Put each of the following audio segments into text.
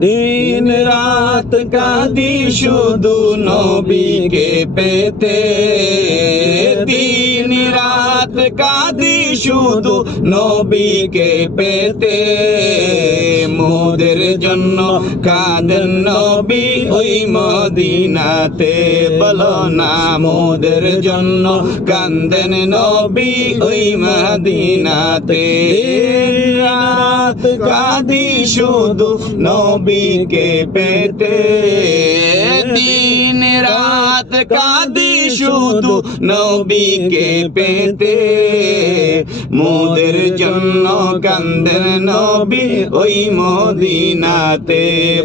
দিন রাত কাঁদি শুধু নবীকে পেতে, দিন রাত কাঁদি শুধু নবীকে পেতে। মোদের জন্য কাঁদেন নবী ওই মদিনাতে, বলো না মোদের জন্য কাঁদেন নবী ওই মদিনাতে। রাত কাঁদি শুধু নবীকে পেতে, দিন রাত কাঁদি শুধু নবীকে পেতে। মোদের জন্য কাঁদেন নবী ওই মদিনাতে,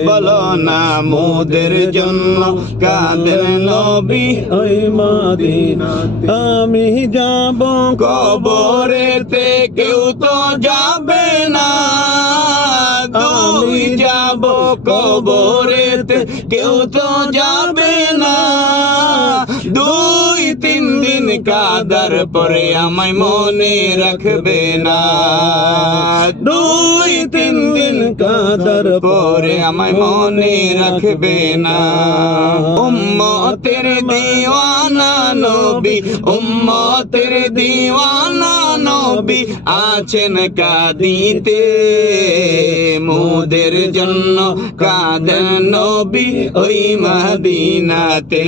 বলো না মোদের জন্য কাঁদেন নবী ওই মদিনাতে। আমি যাব কবরেতে কেউ তো যাবে না, আমি যাব কবরেতে কেউ তো যাবে না। 2-3 দিন কাদার পরে আমায় মনে রাখবে না, 2-3 দিন কাদার পরে আমায় মনে রাখবে না। উম্মতের দিওয়ানা নবী, উম্মতের দিওয়ানা নবী আছেন কাঁদিতে। মোদের জন্য কাঁদেন নবী ওই মদিনাতে,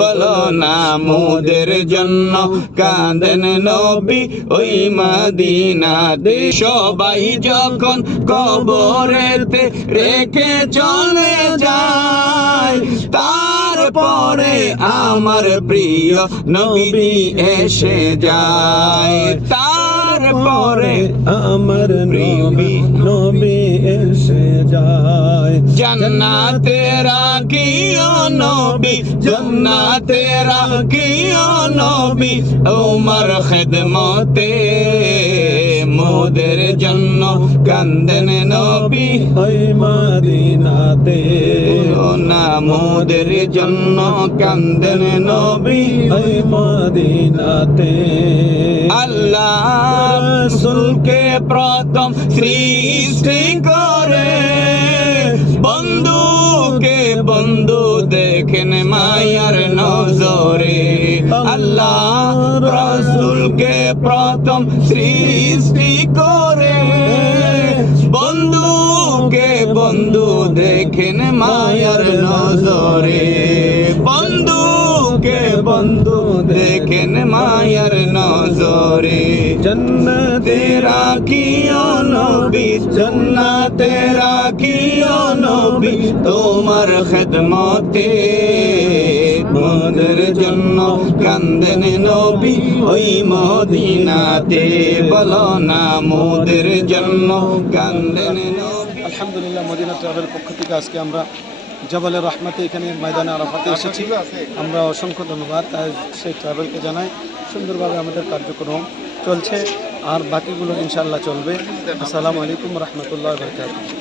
বলো না মোদের জন্য কাঁদেন নবী ওই মদিনাতে। সবাই যখন কবরেতে রেখে চলে যায়, তারপরে আমার প্রিয় নবী এসে যায়, তারপরে আমার প্রিয় নবী এসে যায়। জান্নাতে রাখিও নবী, জান্নাতে রাখিও নবী ওমর খেদমতে। মোদের জন্য কাঁদেন নবী ওই মদিনাতে, না মোদের জন্য কাঁদেন নবী ওই মদিনাতে। আল্লাহ রাসূলকে প্রথম সৃষ্টি করে, বন্ধুকে বন্ধু দেখেন মায়ার নজরে। আল্লাহ রাসূলকে প্রথম সৃষ্টি করে, বন্ধুকে বন্ধু দেখেন মায়ার নজরে। বন্ধুকে বন্ধু দেখেন মায়ার নজরে। জান্নাতে রাখিও নবী, জান্নাতে রাখিও নবী তোমার খেদমতে। মোদের জন্য কাঁদেন নবী ওই মদিনাতে, বলো না মোদের জন্য কাঁদেন নবী। আলহামদুলিল্লাহ, মদিনা ট্রাভেল পক্ষ থেকে আজকে আমরা জাবালে রহমাতে এখানে ময়দানে আরাফাতে এসেছি। আমরা অসংখ্য ধন্যবাদ সেই ট্রাভেলকে জানাই। সুন্দরভাবে আমাদের কার্যক্রম চলছে, আর বাকিগুলো ইনশাআল্লাহ চলবে। আসসালামু আলাইকুম রহমতুল্লাহ বরকাতুহু।